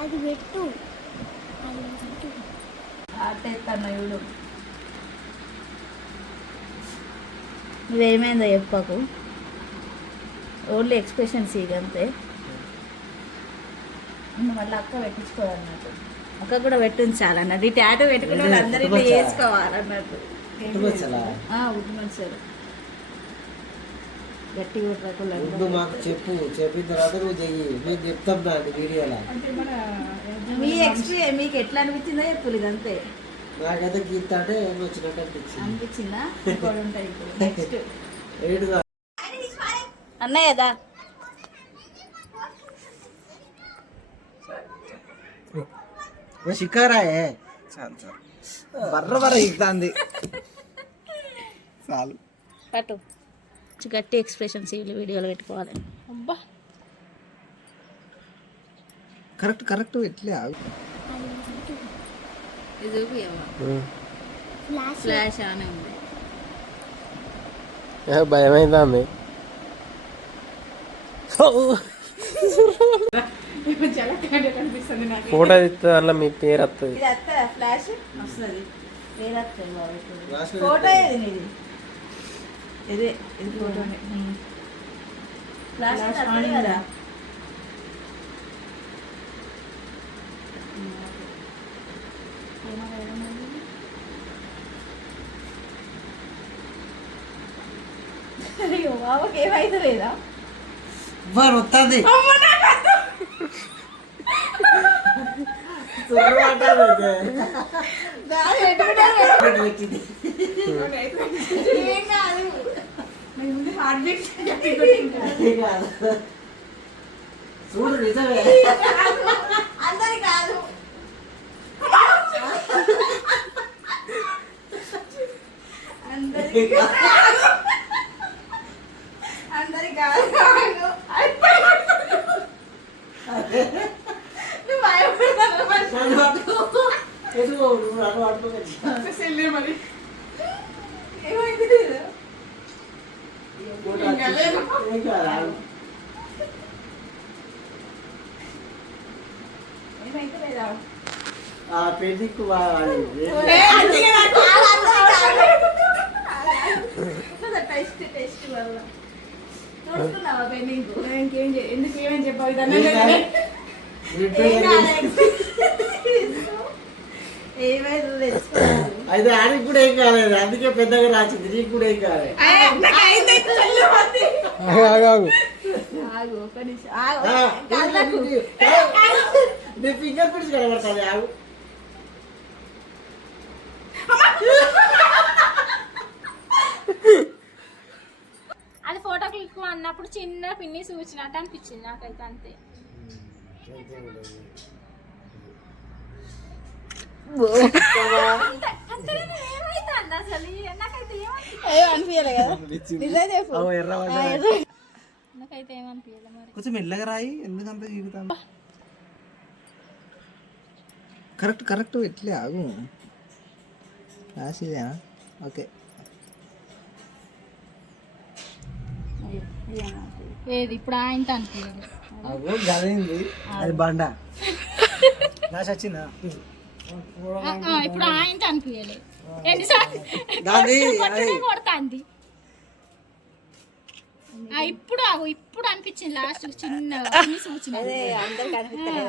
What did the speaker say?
అది పెట్టు చూడు నువ్వేమైందో చెప్పకు, ఓన్లీ ఎక్స్ప్రెషన్స్ ఇకంతే. మళ్ళీ అక్క పెట్టించుకోవాలన్నట్టు, అక్క కూడా పెట్టించాలన్నట్టు. ఈ టాటూ పెట్టుకునే వాళ్ళు అందరూ ఇట్లా చేసుకోవాలన్నట్టు. ఉడ్మంచారు గట్టి మాకు చెప్పు, చెప్పిన తర్వాత నువ్వు చెయ్యి, మేము చెప్తాం దాన్ని వీడియోలో. మీకు ఎట్లా అనిపించిందో చెప్పులు ఇదంతే. నాకైతే గీత అంటే వచ్చినట్టు అనిపించిందా? ఇంకోటి ఉంటాయి ఇప్పుడు నెక్స్ట్ ఏడుగా అన్నయ్యదా షికారాయే చాలు చాలు బర్ర ఇస్తుంది చాలు పట్టు. గట్టి ఎక్స్ప్రెషన్స్ వీడియోలో పెట్టుకోవాలి. అబ్బా కరెక్ట్ కరెక్ట్ ఎట్లే ఇది ఫ్లాష్ ఆనే ఉంది. భయమైంది. ఫోటో తీస్తే అలా మీ పేరు వస్తుంది. ఇది వస్తుందా ఫ్లాష్? వస్తుంది, పేరు వస్తుంది. ఫోటో ఏది నీది? ఇదే ఇది ఫోటోనే. ఫ్లాష్ వస్తుంది కదా. అయ్యో బాబాకి ఏమైతే లేదా వస్తుంది చూడు నిజమే అందరి కాదు. అందరి అందరి కాదు. మరి ఏమైతే లేదా పెళ్లికి టెస్ట్ వల్ల చూసుకున్నావా పెళ్ళింగ్? ఇంకేం ఎందుకు ఏమని చెప్పాలి? అయితే ఆడికి కూడా ఏం కాలేదు, అందుకే పెద్దగా రాసింది. నీకు కూడా ఏం కాలేదు. నీ ఫింగర్ ప్రింట్స్ కనబడుతుంది. ఆగు అది ఫోటో క్లిక్ అన్నప్పుడు చిన్న పిన్ని చూసినట్టు అనిపించింది నాకైతే, అంతే. కొంచెం మెల్లగా రాయి, ఎందుకంత జీవితం. కరెక్ట్ కరెక్ట్ ఎట్లే ఆగు. రాసిదేనా? ఓకే. ఏది ఇప్పుడు ఆయనతో అనిపించదు. అది బండ రాసి వచ్చిందా? ఇప్పుడు ఆయనతో అనిపించలేదు. కొడతాంది ఇప్పుడు ఇప్పుడు అనిపించింది. లాస్ట్ చిన్న సూచన అందరికి అనిపిస్తుంది.